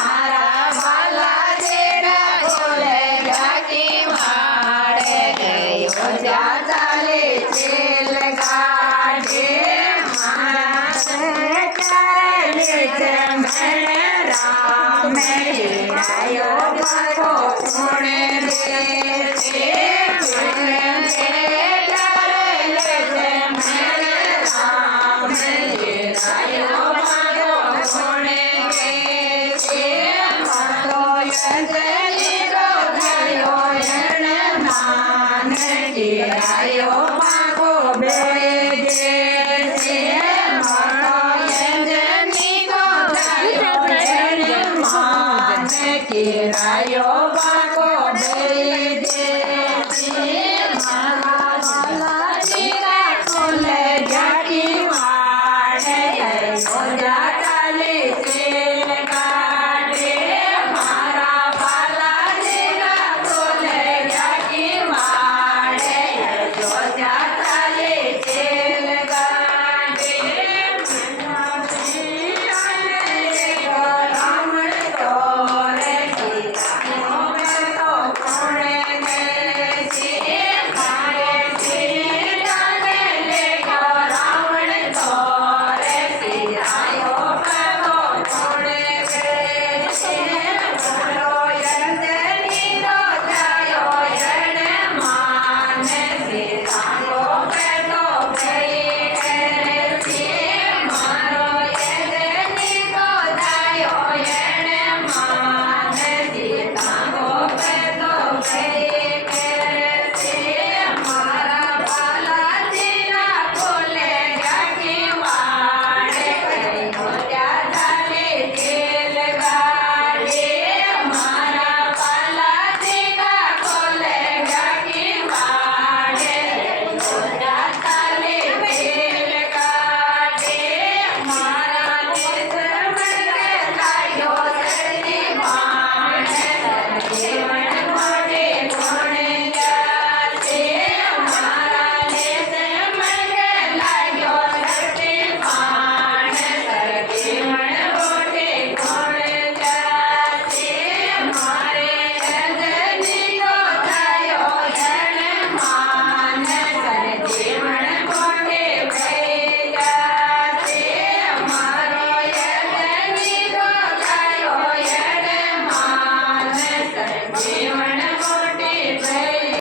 મારા વાલા જેડા બોલે જાતી માડે ગયો જા ચાલે છેલ ગાડે મારા ચાલે છે મને રામ હેરાયો મારો કોણે રે Ayo mago beje se mano yeni go dayo ene mane kirayo